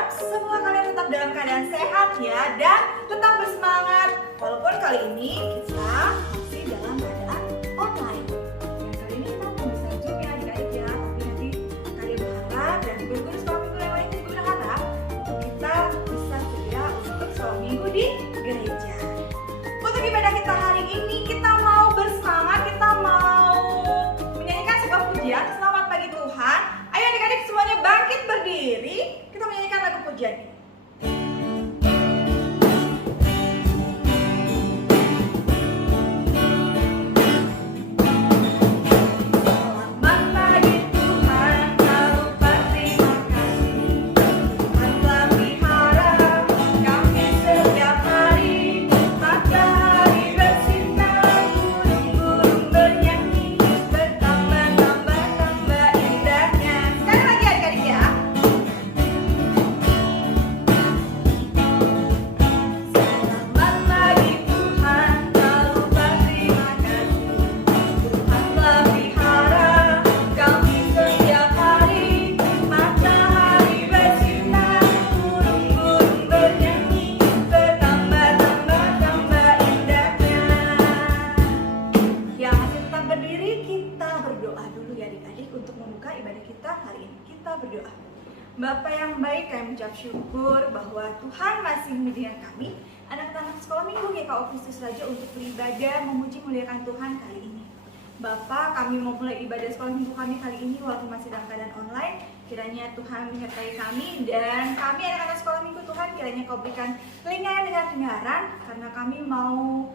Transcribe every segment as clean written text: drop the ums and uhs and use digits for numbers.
harap semua kalian tetap dalam keadaan sehat ya, dan tetap bersemangat. Walaupun kali ini kita masih dalam keadaan online. Dan kali ini kita belum bisa Zoom ya adik-adik ya, tapi nanti kalian berharap dan guru-guru sekolah minggu yang lain juga berharap untuk kita bisa segera untuk sekolah minggu di gereja. Untuk ibadah kita hari ini, kita mau bersemangat, kita mau menyanyikan sebuah pujian. Selamat pagi Tuhan. Ayo adik-adik semuanya bangkit berdiri, kita menyanyikan lagu pujian ini. Bapak yang baik, kami mengucap syukur bahwa Tuhan masih menjadikan kami anak-anak sekolah minggu GKO Kristus Raja untuk beribadah memuji muliakan Tuhan kali ini. Bapak, kami mau mulai ibadah sekolah minggu kami kali ini walaupun masih dalam keadaan online. Kiranya Tuhan menyertai kami dan kami anak-anak sekolah minggu, Tuhan kiranya Kau berikan telinga yang dengar-dengaran karena kami mau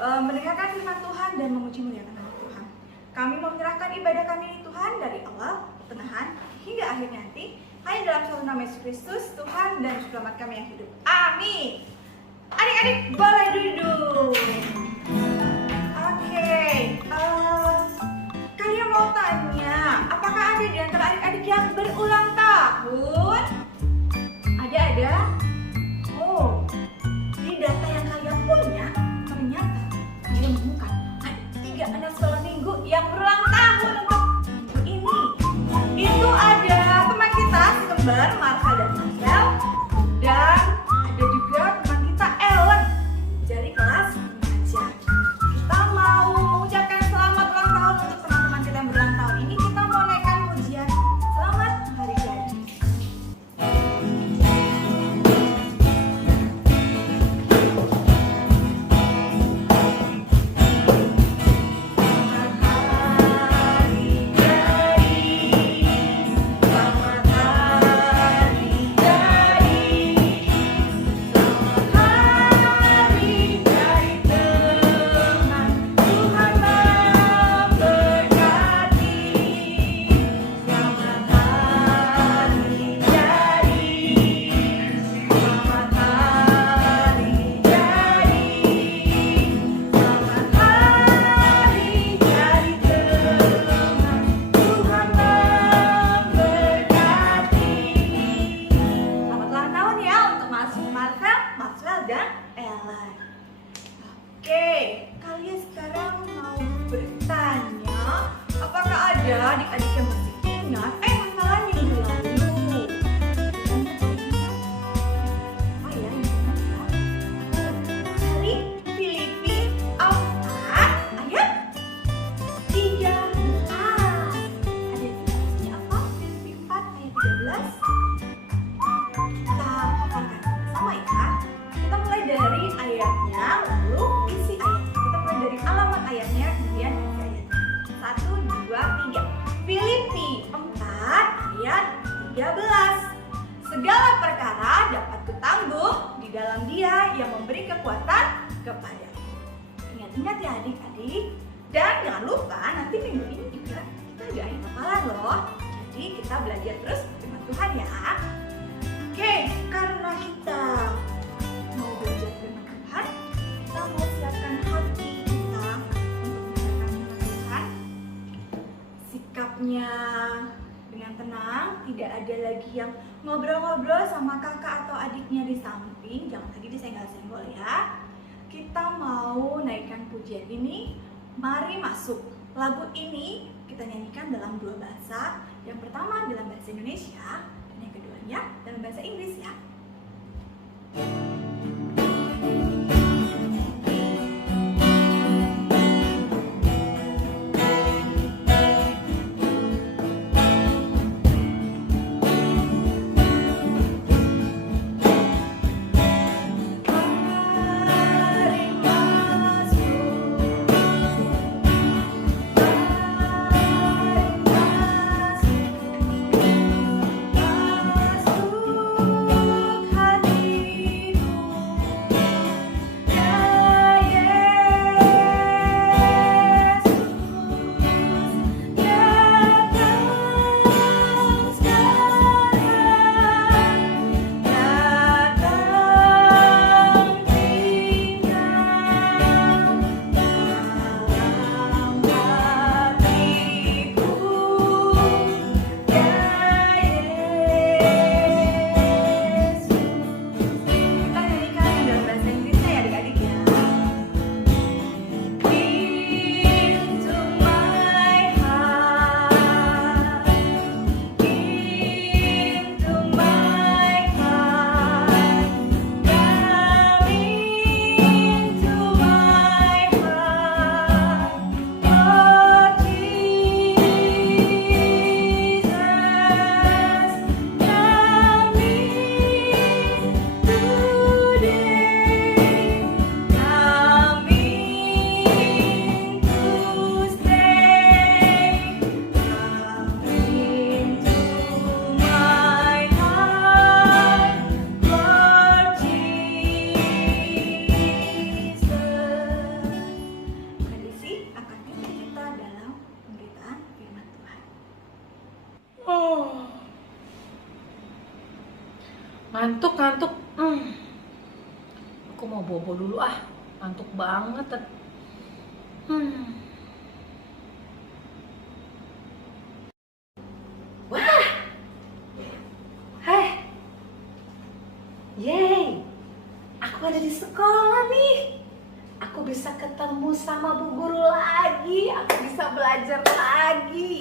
mendengarkan firman Tuhan dan memuji muliakan nama Tuhan. Kami mau menyerahkan ibadah kami ini Tuhan dari awal, pertengahan hingga akhir nanti. Hanya dalam satu nama Yesus Kristus, Tuhan dan Selamat kami yang hidup. Amin. Adik-adik boleh duduk. Oke. Kalian mau tanya, apakah ada di antara adik-adik yang berulang tahun? Ada? Oh, di data yang kalian punya, ternyata kalian menemukan ada 3 anak sekolah minggu yang berulang tahun untuk minggu ini. Itu ada teman kita, si kembar Marka dan Marcel, dan ada juga teman kita Ellen dari kelas remaja. Kita mau mengucapkan selamat ulang tahun untuk teman-teman kita yang berulang tahun ini. Kita mau naikkan pujian selamat hari jadi. Adik-adik yang masih ingat masalahnya minggu lalu. Oh ya, dari Filipi 4 ayat 13. Ada apa? Filipi 4 ayat 13. Kita hafalkan sama ya. Kita mulai dari ayatnya, lalu isi ayat. Kita mulai dari alamat ayatnya, kemudian isi ayatnya. 1, 2, 3. Filipi 4 ayat 13. Segala perkara dapat kutangguh di dalam Dia yang memberi kekuatan kepadaku. Ingat-ingat ya adik-adik. Dan jangan lupa nanti minggu ini juga kita ada ayat hafalan loh. Jadi kita belajar terus firman Tuhan ya. Oke, karena kita mau belajar firman Tuhan, kita mau siapkan hati kita untuk mendengarkan firman Tuhan. Sikapnya dengan tenang, tidak ada lagi yang ngobrol-ngobrol sama kakak atau adiknya di samping. Jangan lagi disenggol-senggol ya. Kita mau naikkan pujian ini. Mari masuk. Lagu ini kita nyanyikan dalam 2 bahasa. Yang pertama dalam bahasa Indonesia, dan yang keduanya dalam bahasa bahasa Inggris ya. Ngantuk. Aku mau bobo dulu ah. Ngantuk banget. Wah. Hai. Yeay. Aku ada di sekolah nih. Aku bisa ketemu sama Bu Guru lagi. Aku bisa belajar lagi.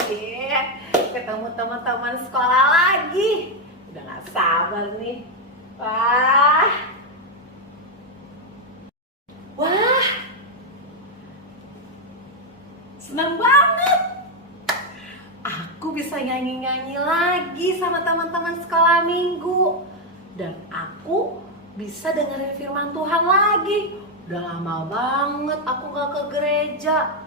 Ketemu teman-teman sekolah lagi. Udah gak sabar nih. Wah, senang banget. Aku bisa nyanyi-nyanyi lagi sama teman-teman sekolah minggu. Dan aku bisa dengerin firman Tuhan lagi. Udah lama banget aku gak ke gereja.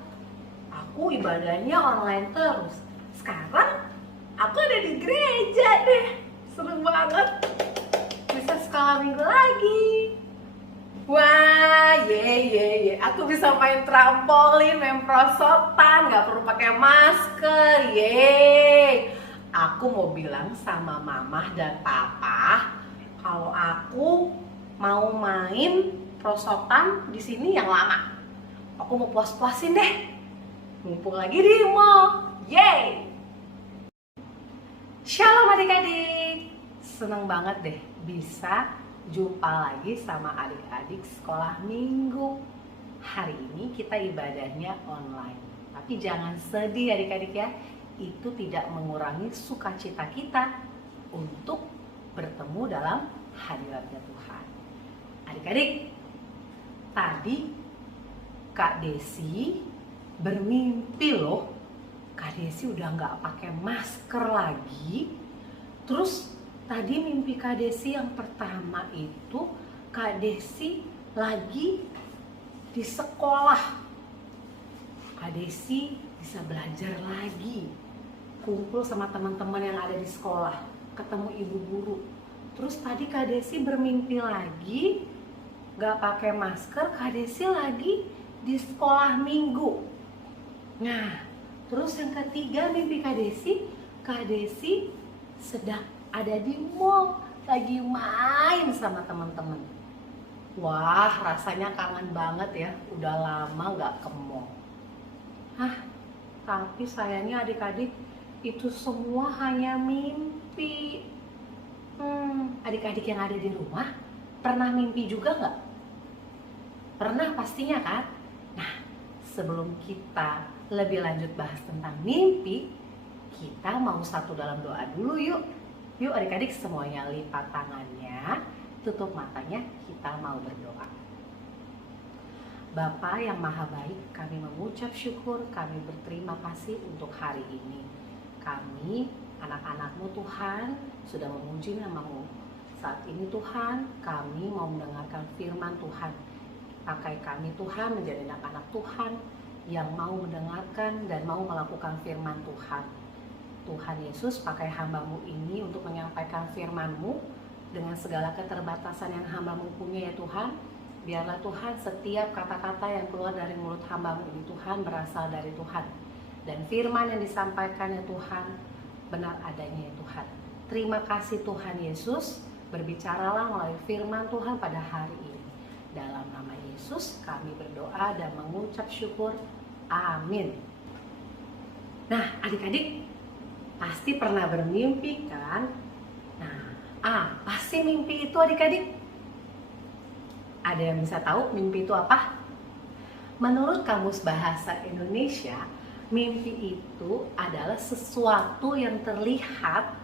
Aku ibadahnya online terus. Sekarang aku ada di gereja deh. Seneng banget. Bisa sekolah minggu lagi. Wah, ye. Aku bisa main trampolin, main prosotan, gak perlu pakai masker. Ye. Aku mau bilang sama mama dan papa kalau aku mau main prosotan di sini yang lama. Aku mau puas-puasin deh. Mumpung lagi di mall. Yeay. Shalom adik-adik. Seneng banget deh bisa jumpa lagi sama adik-adik sekolah minggu. Hari ini kita ibadahnya online. Tapi jangan sedih adik-adik ya. Itu tidak mengurangi sukacita kita untuk bertemu dalam hadiratnya Tuhan. Adik-adik, tadi Kak Desi bermimpi loh. Kak Desi udah nggak pakai masker lagi. Terus tadi mimpi Kak Desi yang pertama itu Kak Desi lagi di sekolah. Kak Desi bisa belajar lagi, kumpul sama teman-teman yang ada di sekolah, ketemu ibu guru. Terus tadi Kak Desi bermimpi lagi gak pakai masker, Kak Desi lagi di sekolah minggu. Nah, terus yang ketiga mimpi Kak Desi sedang ada di mall, lagi main sama teman-teman. Wah, rasanya kangen banget ya, udah lama gak ke mall. Tapi sayangnya adik-adik, itu semua hanya mimpi. Adik-adik yang ada di rumah pernah mimpi juga nggak? Pernah pastinya kan? Nah, sebelum kita lebih lanjut bahas tentang mimpi, kita mau satu dalam doa dulu yuk. Yuk adik-adik semuanya lipat tangannya, tutup matanya, kita mau berdoa. Bapa yang maha baik, kami mengucap syukur, kami berterima kasih untuk hari ini. Kami, anak-anak-Mu Tuhan, sudah memuji nama-Mu. Saat ini Tuhan, kami mau mendengarkan firman Tuhan. Pakai kami Tuhan menjadi anak-anak Tuhan yang mau mendengarkan dan mau melakukan firman Tuhan. Tuhan Yesus, pakai hamba-Mu ini untuk menyampaikan firman-Mu dengan segala keterbatasan yang hamba-Mu punya ya Tuhan. Biarlah Tuhan setiap kata-kata yang keluar dari mulut hamba-Mu ini Tuhan berasal dari Tuhan. Dan firman yang disampaikan ya Tuhan benar adanya ya Tuhan. Terima kasih Tuhan Yesus, berbicaralah melalui firman Tuhan pada hari ini. Dalam nama Yesus kami berdoa dan mengucap syukur. Amin. Nah adik-adik pasti pernah bermimpi kan? Nah, pasti mimpi itu adik-adik. Ada yang bisa tahu mimpi itu apa? Menurut Kamus Bahasa Indonesia, mimpi itu adalah sesuatu yang terlihat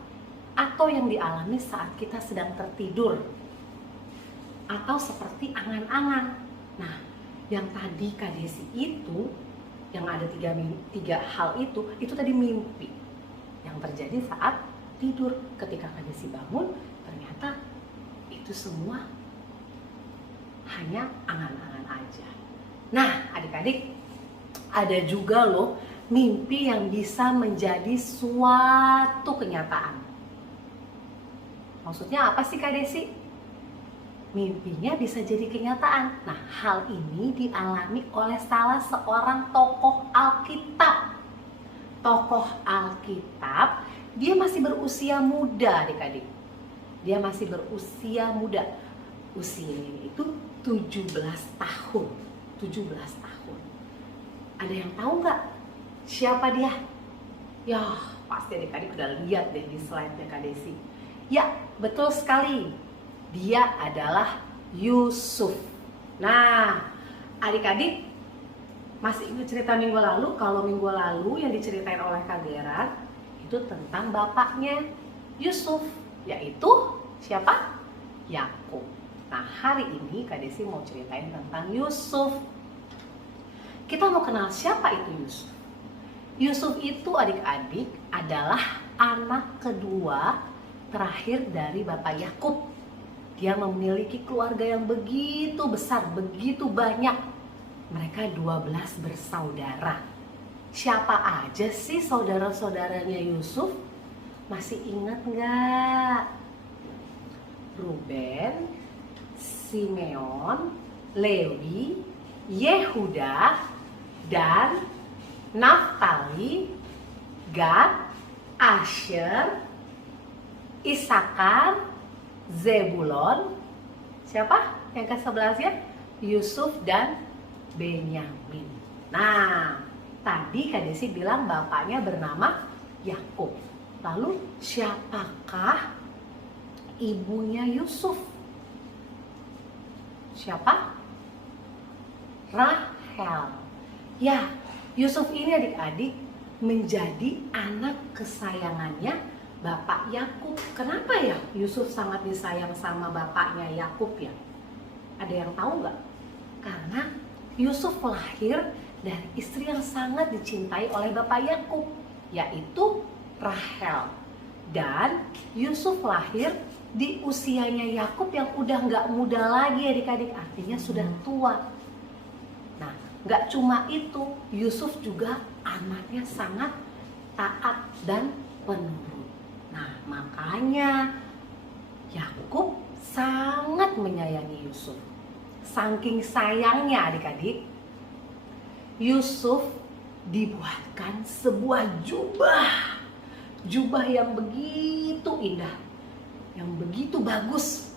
atau yang dialami saat kita sedang tertidur. Atau seperti angan-angan. Nah, yang tadi Kak Desi itu, yang ada tiga hal itu tadi mimpi. Yang terjadi saat tidur. Ketika Kak Desi bangun, ternyata itu semua hanya angan-angan aja. Nah adik-adik, ada juga loh mimpi yang bisa menjadi suatu kenyataan. Maksudnya apa sih Kak Desi? Mimpinya bisa jadi kenyataan. Nah hal ini dialami oleh salah seorang tokoh Alkitab. Tokoh Alkitab, dia masih berusia muda adik-adik. Dia masih berusia muda. Usianya itu 17 tahun. 17 tahun. Ada yang tahu nggak siapa dia? Ya, pasti adik-adik udah lihat deh di slide-nya Kak Desi. Ya, betul sekali. Dia adalah Yusuf. Nah, adik-adik masih ingat cerita minggu lalu? Kalau minggu lalu yang diceritain oleh Kak Geran itu tentang bapaknya Yusuf, yaitu siapa? Yakub. Nah, hari ini Kak Desi mau ceritain tentang Yusuf. Kita mau kenal siapa itu Yusuf. Yusuf itu adik-adik adalah anak kedua terakhir dari Bapak Yakub. Dia memiliki keluarga yang begitu besar, begitu banyak. Mereka 12 bersaudara. Siapa aja sih saudara-saudaranya Yusuf? Masih ingat nggak? Ruben, Simeon, Lewi, Yehuda, dan Naftali, Gad, Asher, Isakar, Zebulon. Siapa yang ke-11-nya? Yusuf dan Benyamin. Nah, tadi Kak Desi bilang bapaknya bernama Yakub. Lalu siapakah ibunya Yusuf? Siapa? Rahel. Ya, Yusuf ini adik-adik menjadi anak kesayangannya Bapak Yakub. Kenapa ya Yusuf sangat disayang sama bapaknya Yakub ya? Ada yang tahu nggak? Karena Yusuf lahir dari istri yang sangat dicintai oleh Bapak Yakub, yaitu Rahel. Dan Yusuf lahir di usianya Yakub yang udah nggak muda lagi adik-adik, artinya sudah tua. Nah, nggak cuma itu, Yusuf juga anaknya sangat taat dan penurut. Nah, makanya Yakub sangat menyayangi Yusuf. Saking sayangnya adik-adik, Yusuf dibuatkan sebuah jubah yang begitu indah, yang begitu bagus.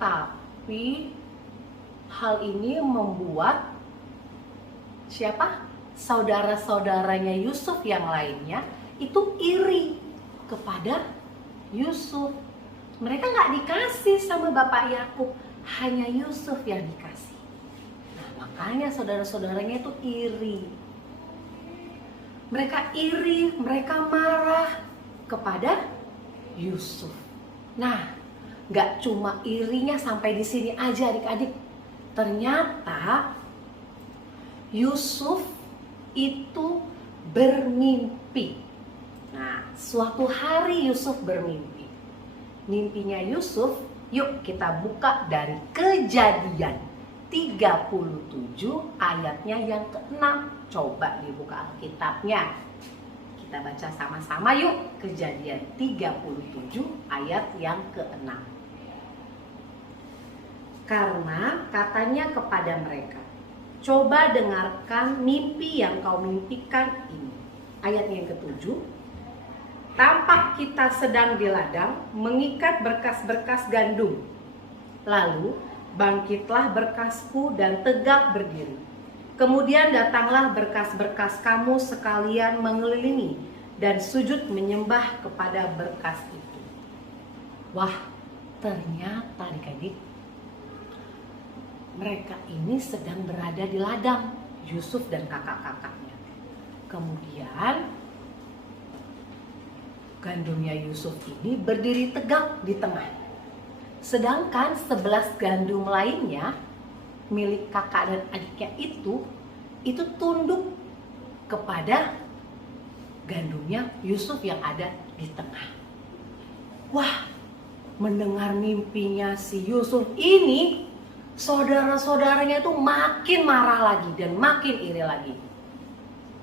Tapi hal ini membuat siapa? Saudara-saudaranya Yusuf yang lainnya itu iri kepada Yusuf. Mereka nggak dikasih sama Bapak Yakub, hanya Yusuf yang dikasih. Nah, makanya saudara-saudaranya itu iri. Mereka iri, mereka marah kepada Yusuf. Nah, nggak cuma irinya sampai di sini aja adik-adik. Ternyata Yusuf itu bermimpi. Nah, suatu hari Yusuf bermimpi. Mimpinya Yusuf, yuk kita buka dari Kejadian 37 ayatnya yang ke-6. Coba dibuka Alkitabnya. Kita baca sama-sama yuk. Kejadian 37 ayat yang ke-6. Karena katanya kepada mereka, coba dengarkan mimpi yang kau mimpikan ini. Ayatnya yang ke-7. Tampak kita sedang di ladang mengikat berkas-berkas gandum. Lalu bangkitlah berkasku dan tegak berdiri. Kemudian datanglah berkas-berkas kamu sekalian mengelilingi dan sujud menyembah kepada berkas itu. Wah, ternyata adik-adik, mereka ini sedang berada di ladang, Yusuf dan kakak-kakaknya. Kemudian gandumnya Yusuf ini berdiri tegak di tengah. Sedangkan 11 gandum lainnya milik kakak dan adiknya itu tunduk kepada gandumnya Yusuf yang ada di tengah. Wah, mendengar mimpinya si Yusuf ini, saudara-saudaranya itu makin marah lagi dan makin iri lagi.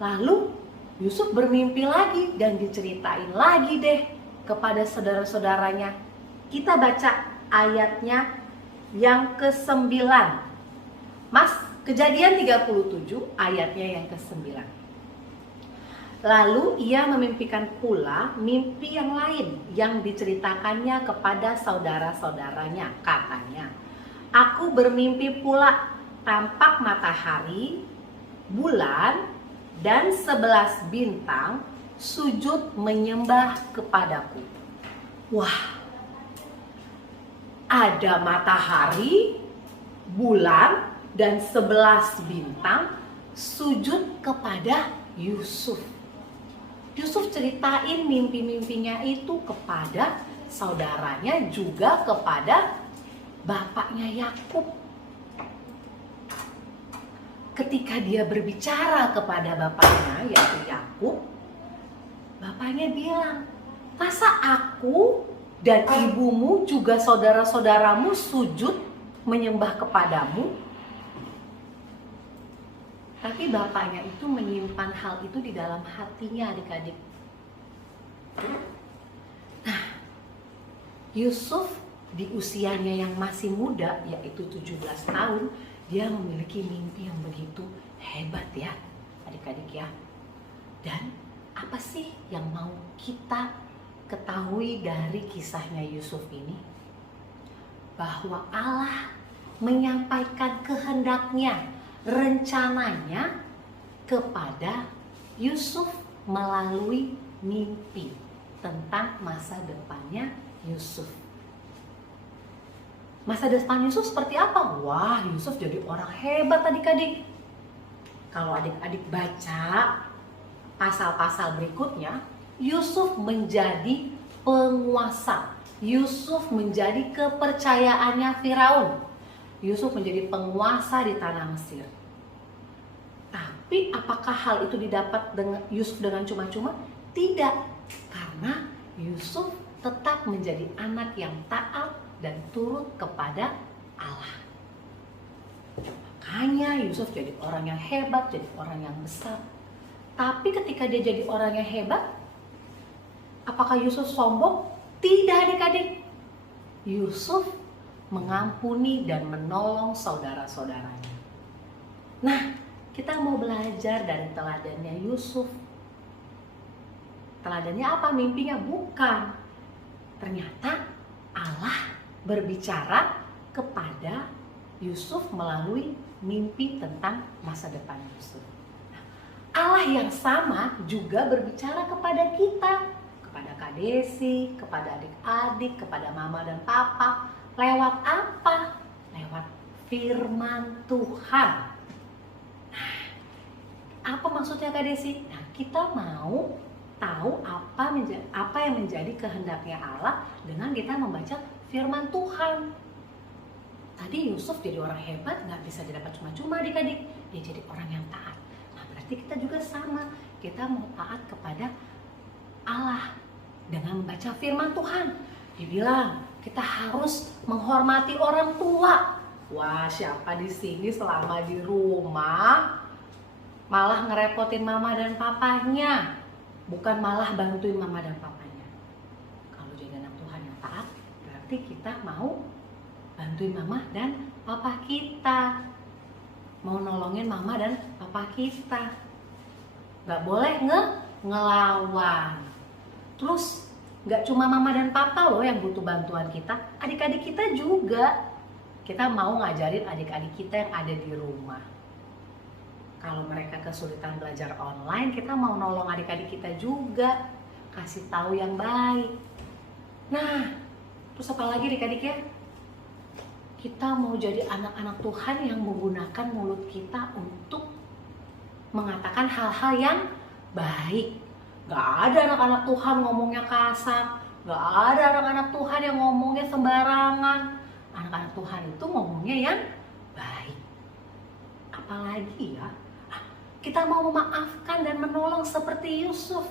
Lalu Yusuf bermimpi lagi dan diceritain lagi deh kepada saudara-saudaranya. Kita baca ayatnya yang ke-9. Mas, Kejadian 37 ayatnya yang ke-9. Lalu ia memimpikan pula mimpi yang lain yang diceritakannya kepada saudara-saudaranya. Katanya, aku bermimpi pula tampak matahari, bulan, dan 11 bintang sujud menyembah kepadaku. Wah, ada matahari, bulan, dan 11 bintang sujud kepada Yusuf. Yusuf ceritain mimpi-mimpinya itu kepada saudaranya, juga kepada bapaknya Yakub. Ketika dia berbicara kepada bapaknya, yaitu Yakub, bapaknya bilang, masa aku dan ibumu juga saudara-saudaramu sujud menyembah kepadamu? Tapi bapaknya itu menyimpan hal itu di dalam hatinya, adik-adik. Nah, Yusuf di usianya yang masih muda, yaitu 17 tahun, dia memiliki mimpi yang begitu hebat ya, adik-adik ya. Dan apa sih yang mau kita ketahui dari kisahnya Yusuf ini? Bahwa Allah menyampaikan kehendaknya, rencananya kepada Yusuf melalui mimpi tentang masa depannya Yusuf. Masa depan Yusuf seperti apa? Wah, Yusuf jadi orang hebat adik-adik. Kalau adik-adik baca pasal-pasal berikutnya, Yusuf menjadi penguasa. Yusuf menjadi kepercayaannya Firaun. Yusuf menjadi penguasa di tanah Mesir. Tapi apakah hal itu didapat dengan Yusuf dengan cuma-cuma? Tidak, karena Yusuf tetap menjadi anak yang taat dan turut kepada Allah. Makanya Yusuf jadi orang yang hebat, jadi orang yang besar. Tapi ketika dia jadi orang yang hebat, apakah Yusuf sombong? Tidak, adik-adik. Yusuf mengampuni dan menolong saudara-saudaranya. Nah, kita mau belajar dari teladannya Yusuf. Teladannya apa? Mimpinya? Bukan. Ternyata Allah berbicara kepada Yusuf melalui mimpi tentang masa depan Yusuf. Allah yang sama juga berbicara kepada kita, kepada Kak Desi, kepada adik-adik, kepada mama dan papa. Lewat apa? Lewat firman Tuhan. Nah, apa maksudnya Kak Desi? Nah, kita mau tahu apa yang menjadi kehendaknya Allah dengan kita membaca firman Tuhan. Tadi Yusuf jadi orang hebat, nggak bisa didapat cuma-cuma adik-adik. Dia jadi orang yang taat. Nah berarti kita juga sama. Kita mau taat kepada Allah dengan membaca firman Tuhan. Dibilang kita harus menghormati orang tua. Wah, siapa di sini selama di rumah malah ngerepotin mama dan papanya, bukan malah bantuin mama dan papanya? Kalau jadi anak Tuhan yang taat, berarti kita mau bantuin mama dan papa kita, mau nolongin mama dan papa kita. Gak boleh ngelawan. Terus gak cuma mama dan papa loh yang butuh bantuan kita, adik-adik kita juga. Kita mau ngajarin adik-adik kita yang ada di rumah. Kalau mereka kesulitan belajar online, kita mau nolong adik-adik kita juga, kasih tahu yang baik. Nah, terus apa lagi adik-adik ya? Kita mau jadi anak-anak Tuhan yang menggunakan mulut kita untuk mengatakan hal-hal yang baik. Gak ada anak-anak Tuhan ngomongnya kasar, gak ada anak-anak Tuhan yang ngomongnya sembarangan. Anak-anak Tuhan itu ngomongnya yang baik. Apalagi ya, kita mau memaafkan dan menolong seperti Yusuf.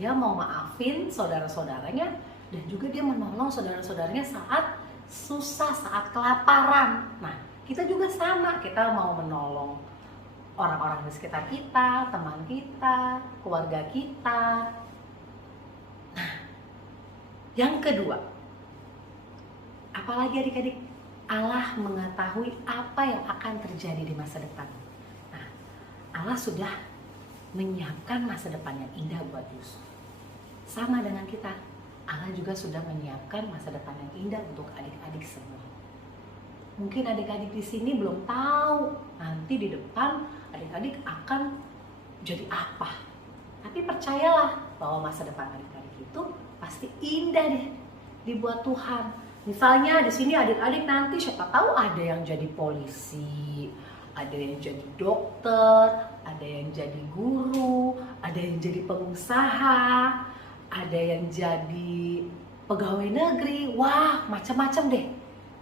Dia mau maafin saudara-saudaranya dan juga dia menolong saudara-saudaranya saat susah, saat kelaparan. Nah, kita juga sama, kita mau menolong orang-orang di sekitar kita, teman kita, keluarga kita. Nah, yang kedua, apalagi adik-adik, Allah mengetahui apa yang akan terjadi di masa depan. Nah, Allah sudah menyiapkan masa depan yang indah buat Yusuf. Sama dengan kita, Allah juga sudah menyiapkan masa depan yang indah untuk adik-adik semua. Mungkin adik-adik di sini belum tahu nanti di depan adik-adik akan jadi apa. Tapi percayalah bahwa masa depan adik-adik itu pasti indah deh dibuat Tuhan. Misalnya di sini adik-adik nanti siapa tahu ada yang jadi polisi, ada yang jadi dokter, ada yang jadi guru, ada yang jadi pengusaha, ada yang jadi pegawai negeri. Wah, macam-macam deh.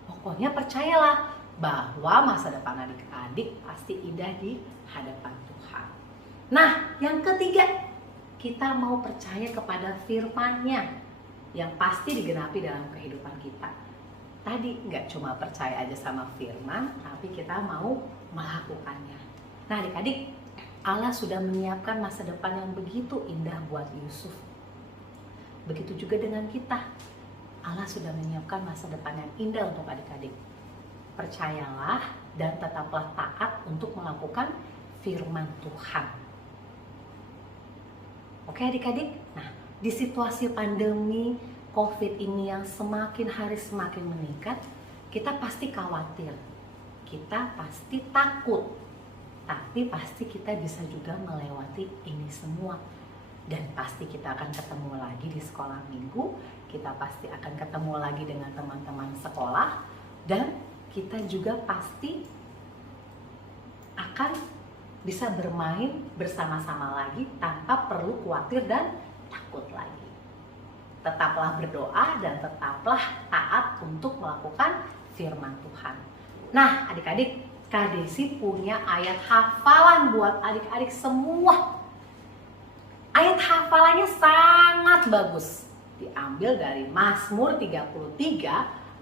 Pokoknya percayalah bahwa masa depan adik-adik pasti indah di hadapan Tuhan. Nah, yang ketiga, kita mau percaya kepada firman-Nya yang pasti digenapi dalam kehidupan kita. Tadi nggak cuma percaya aja sama firman, tapi kita mau melakukannya. Nah adik-adik, Allah sudah menyiapkan masa depan yang begitu indah buat Yusuf. Begitu juga dengan kita. Allah sudah menyiapkan masa depan yang indah untuk adik-adik. Percayalah dan tetaplah taat untuk melakukan firman Tuhan. Oke adik-adik? Nah, di situasi pandemi COVID ini yang semakin hari semakin meningkat, kita pasti khawatir, kita pasti takut, tapi pasti kita bisa juga melewati ini semua. Dan pasti kita akan ketemu lagi di sekolah minggu, kita pasti akan ketemu lagi dengan teman-teman sekolah, dan kita juga pasti akan bisa bermain bersama-sama lagi tanpa perlu khawatir dan takut lagi. Tetaplah berdoa dan tetaplah taat untuk melakukan firman Tuhan. Nah adik-adik, Kak Desi punya ayat hafalan buat adik-adik semua. Ayat hafalannya sangat bagus. Diambil dari Mazmur 33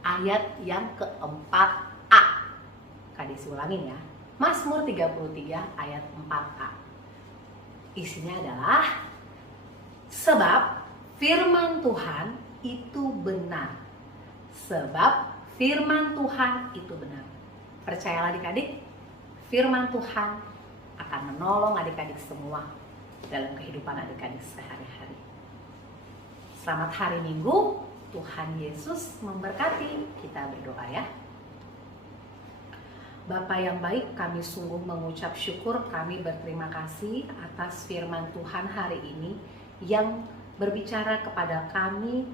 ayat yang keempat-A. Kak Desi ulangin ya. Mazmur 33 ayat 4a. Isinya adalah, sebab firman Tuhan itu benar. Sebab firman Tuhan itu benar. Percayalah adik-adik, firman Tuhan akan menolong adik-adik semua dalam kehidupan adik-adik sehari-hari. Selamat hari Minggu, Tuhan Yesus memberkati. Kita berdoa ya. Bapa yang baik, kami sungguh mengucap syukur, kami berterima kasih atas firman Tuhan hari ini yang berbicara kepada kami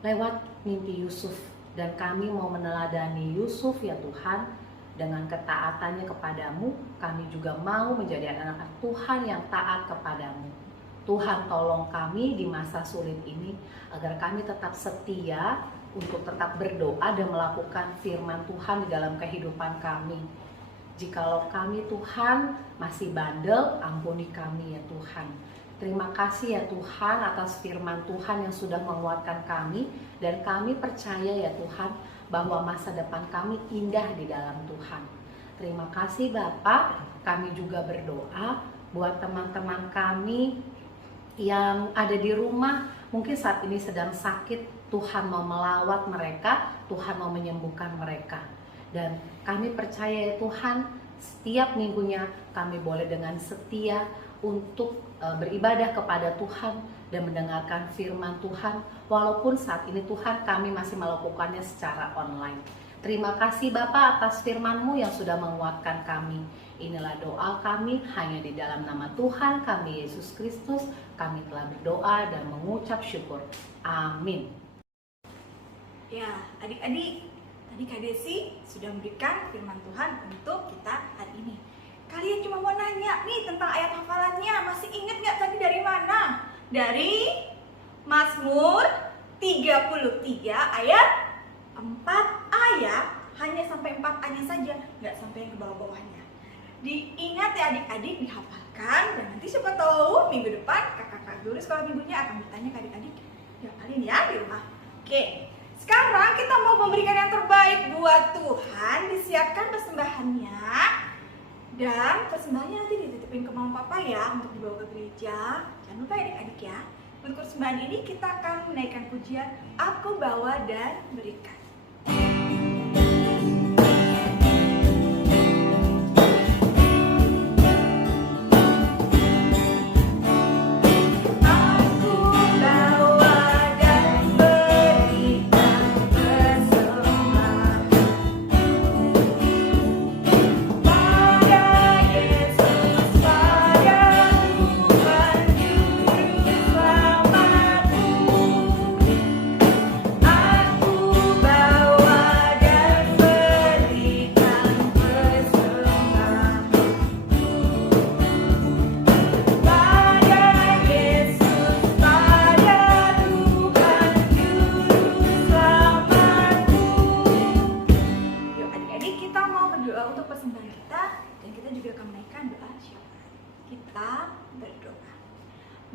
lewat mimpi Yusuf. Dan kami mau meneladani Yusuf ya Tuhan, dengan ketaatannya kepadamu, kami juga mau menjadi anak-anak Tuhan yang taat kepadamu. Tuhan tolong kami di masa sulit ini agar kami tetap setia untuk tetap berdoa dan melakukan firman Tuhan di dalam kehidupan kami. Jikalau kami Tuhan masih bandel, ampuni kami ya Tuhan. Terima kasih ya Tuhan atas firman Tuhan yang sudah menguatkan kami, dan kami percaya ya Tuhan bahwa masa depan kami indah di dalam Tuhan. Terima kasih Bapak. Kami juga berdoa buat teman-teman kami yang ada di rumah, mungkin saat ini sedang sakit. Tuhan mau melawat mereka, Tuhan mau menyembuhkan mereka. Dan kami percaya ya Tuhan, setiap minggunya kami boleh dengan setia untuk beribadah kepada Tuhan dan mendengarkan firman Tuhan, walaupun saat ini Tuhan kami masih melakukannya secara online. Terima kasih Bapak atas firman-Mu yang sudah menguatkan kami. Inilah doa kami, hanya di dalam nama Tuhan kami Yesus Kristus kami telah berdoa dan mengucap syukur. Amin. Ya, adik-adik, tadi Kak Desi sudah memberikan firman Tuhan untuk kita hari ini. Kalian cuma mau nanya nih tentang ayat hafalannya. Masih ingat nggak tadi dari mana? Dari Mazmur 33 ayat 4a ya. Hanya sampai 4a-nya saja, nggak sampai yang ke bawah-bawahnya. Diingat ya adik-adik, dihafalkan, dan nanti siapa tahu minggu depan kakak-kakak guru sekolah minggunya akan bertanya ke adik-adik ya kalian ya di rumah. Oke, sekarang kita mau memberikan yang terbaik buat Tuhan. Disiapkan persembahannya, dan persembahannya nanti dititipin ke mama papa ya untuk dibawa ke gereja. Jangan lupa adik-adik ya. Untuk persembahan ini kita akan menaikkan pujian Aku Bawa dan Berikan.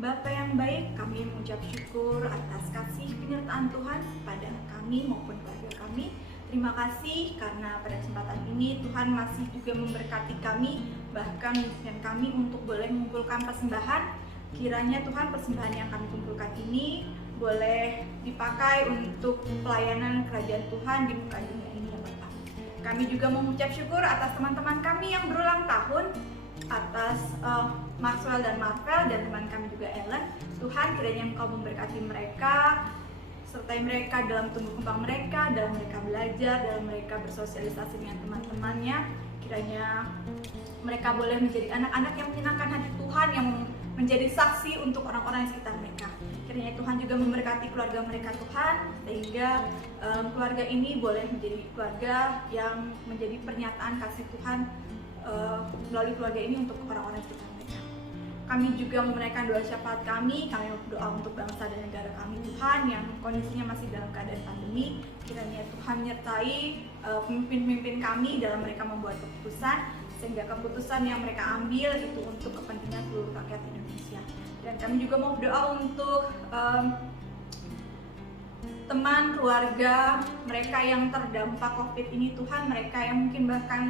Bapa yang baik, kami mengucap syukur atas kasih penyertaan Tuhan pada kami maupun keluarga kami. Terima kasih karena pada kesempatan ini Tuhan masih juga memberkati kami, bahkan mengizinkan kami untuk boleh mengumpulkan persembahan. Kiranya Tuhan persembahan yang kami kumpulkan ini boleh dipakai untuk pelayanan kerajaan Tuhan di muka dunia ini ya Bapak. Kami juga mengucap syukur atas teman-teman kami yang berulang tahun, atas Maxwell dan Marvel, dan teman kami juga Ellen. Tuhan, kiranya Engkau memberkati mereka, sertai mereka dalam tumbuh kembang mereka, dalam mereka belajar, dalam mereka bersosialisasi dengan teman-temannya. Kiranya mereka boleh menjadi anak-anak yang menyenangkan hati Tuhan, yang menjadi saksi untuk orang-orang di sekitar mereka. Kiranya Tuhan juga memberkati keluarga mereka Tuhan, sehingga keluarga ini boleh menjadi keluarga yang menjadi pernyataan kasih Tuhan melalui keluarga ini untuk orang-orang sekitar mereka. Kami juga menaikkan doa syafaat kami berdoa untuk bangsa dan negara kami Tuhan yang kondisinya masih dalam keadaan pandemi. Kiranya Tuhan menyertai pemimpin-pemimpin kami dalam mereka membuat keputusan, sehingga keputusan yang mereka ambil itu untuk kepentingan seluruh rakyat Indonesia. Dan kami juga mau berdoa untuk teman, keluarga mereka yang terdampak COVID ini Tuhan, mereka yang mungkin bahkan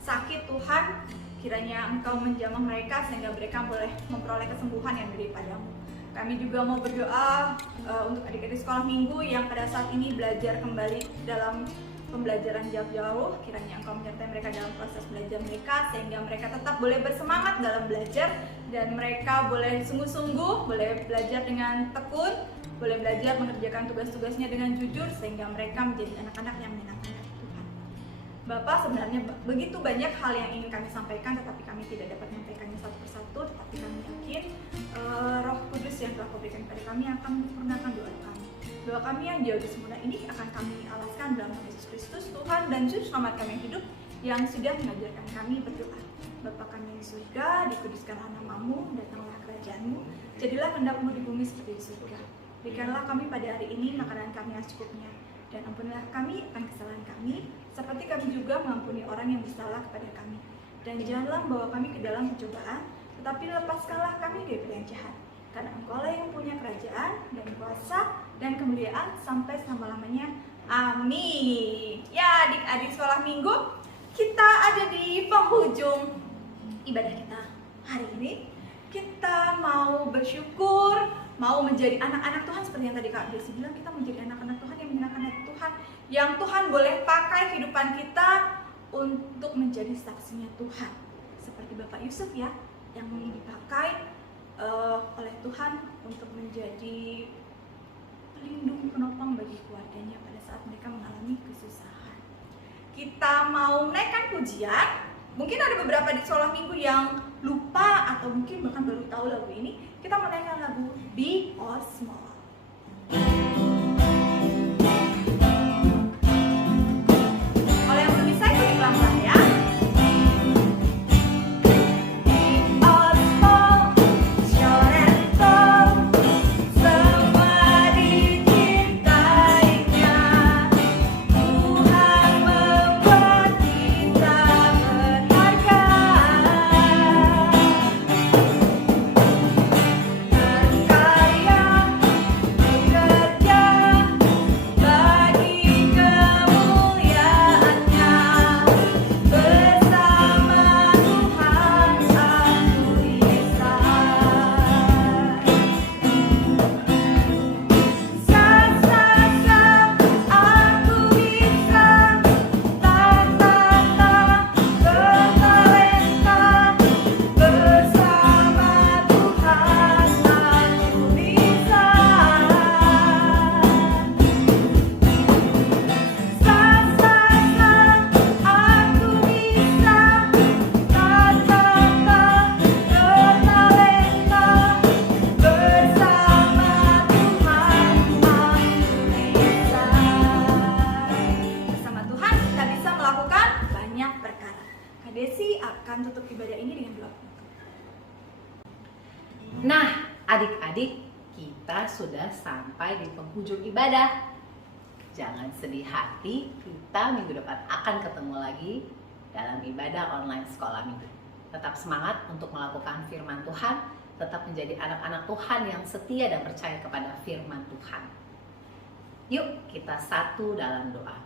sakit Tuhan, kiranya Engkau menjamah mereka sehingga mereka boleh memperoleh kesembuhan yang daripadamu. Kami juga mau berdoa untuk adik-adik sekolah minggu yang pada saat ini belajar kembali dalam pembelajaran jarak jauh. Kiranya Engkau menyertai mereka dalam proses belajar mereka, sehingga mereka tetap boleh bersemangat dalam belajar, dan mereka boleh sungguh-sungguh, boleh belajar dengan tekun, boleh belajar mengerjakan tugas-tugasnya dengan jujur, sehingga mereka menjadi anak-anak yang menyenangkan hati Tuhan. Bapak, sebenarnya begitu banyak hal yang ingin kami sampaikan, tetapi kami tidak dapat menyampaikannya satu persatu. Tetapi kami yakin Roh Kudus yang telah Kau berikan kepada kami akan menyempurnakan doa kami. Doa kami yang jauh lebih sempurna ini akan kami alaskan dalam nama Yesus Kristus, Tuhan dan Juru Selamat kami yang hidup, yang sudah mengajarkan kami berdoa. Bapa kami di surga, dikuduskanlah namamu, datanglah kerajaanmu, jadilah kehendakmu di bumi seperti di surga. Berikanlah kami pada hari ini makanan kami yang secukupnya, dan ampunilah kami akan kesalahan kami, seperti kami juga mengampuni orang yang bersalah kepada kami. Dan janganlah membawa kami ke dalam pencobaan, tetapi lepaskanlah kami dari yang jahat. Karena Engkaulah yang punya kerajaan dan kuasa dan kemuliaan sampai selama-lamanya. Amin. Ya, adik-adik sekolah minggu, kita ada di penghujung ibadah kita hari ini. Kita mau bersyukur, mau menjadi anak-anak Tuhan seperti yang tadi Kak Desi bilang, kita menjadi anak-anak Tuhan yang menyenangkan hati Tuhan, yang Tuhan boleh pakai kehidupan kita untuk menjadi saksinya Tuhan. Seperti Bapak Yusuf ya, yang dipakai oleh Tuhan untuk menjadi pelindung penopang bagi keluarganya pada saat mereka mengalami kesusahan. Kita mau menaikkan pujian. Mungkin ada beberapa di sekolah minggu yang lupa atau mungkin bahkan baru tahu lagu ini. Kita menaikkan lagu Big or Small. Oleh yang belum bisa ikuti pelan-pelan ya. Desi akan tutup ibadah ini dengan doa. Nah, adik-adik, kita sudah sampai di penghujung ibadah. Jangan sedih hati, kita minggu depan akan ketemu lagi dalam ibadah online sekolah minggu. Tetap semangat untuk melakukan firman Tuhan, tetap menjadi anak-anak Tuhan yang setia dan percaya kepada firman Tuhan. Yuk, kita satu dalam doa.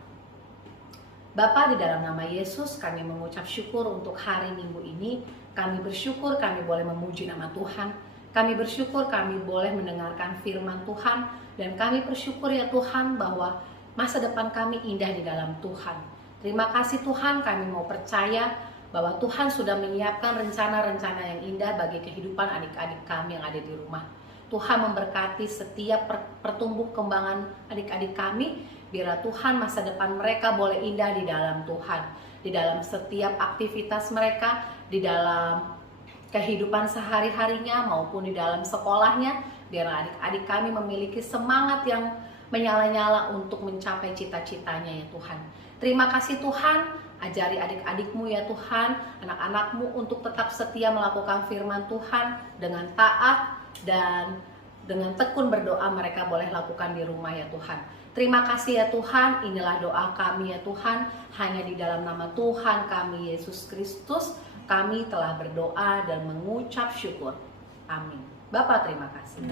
Bapa, di dalam nama Yesus kami mengucap syukur untuk hari Minggu ini. Kami bersyukur kami boleh memuji nama Tuhan. Kami bersyukur kami boleh mendengarkan firman Tuhan. Dan kami bersyukur ya Tuhan bahwa masa depan kami indah di dalam Tuhan. Terima kasih Tuhan, kami mau percaya bahwa Tuhan sudah menyiapkan rencana-rencana yang indah bagi kehidupan adik-adik kami yang ada di rumah. Tuhan memberkati setiap pertumbuh kembangan adik-adik kami. Biarlah Tuhan masa depan mereka boleh indah di dalam Tuhan. Di dalam setiap aktivitas mereka, di dalam kehidupan sehari-harinya maupun di dalam sekolahnya. Biarlah adik-adik kami memiliki semangat yang menyala-nyala untuk mencapai cita-citanya ya Tuhan. Terima kasih Tuhan, ajari adik-adikmu ya Tuhan, anak-anakmu untuk tetap setia melakukan firman Tuhan dengan taat dan dengan tekun berdoa mereka boleh lakukan di rumah ya Tuhan. Terima kasih ya Tuhan, inilah doa kami ya Tuhan, hanya di dalam nama Tuhan kami Yesus Kristus, kami telah berdoa dan mengucap syukur. Amin. Bapa terima kasih.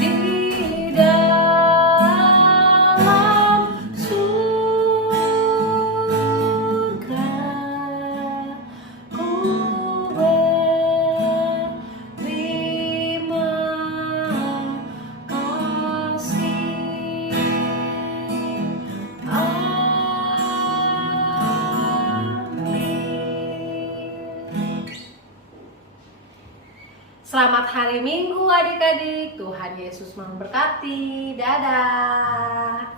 Di Selamat hari Minggu adik-adik. Tuhan Yesus memberkati. Dadah.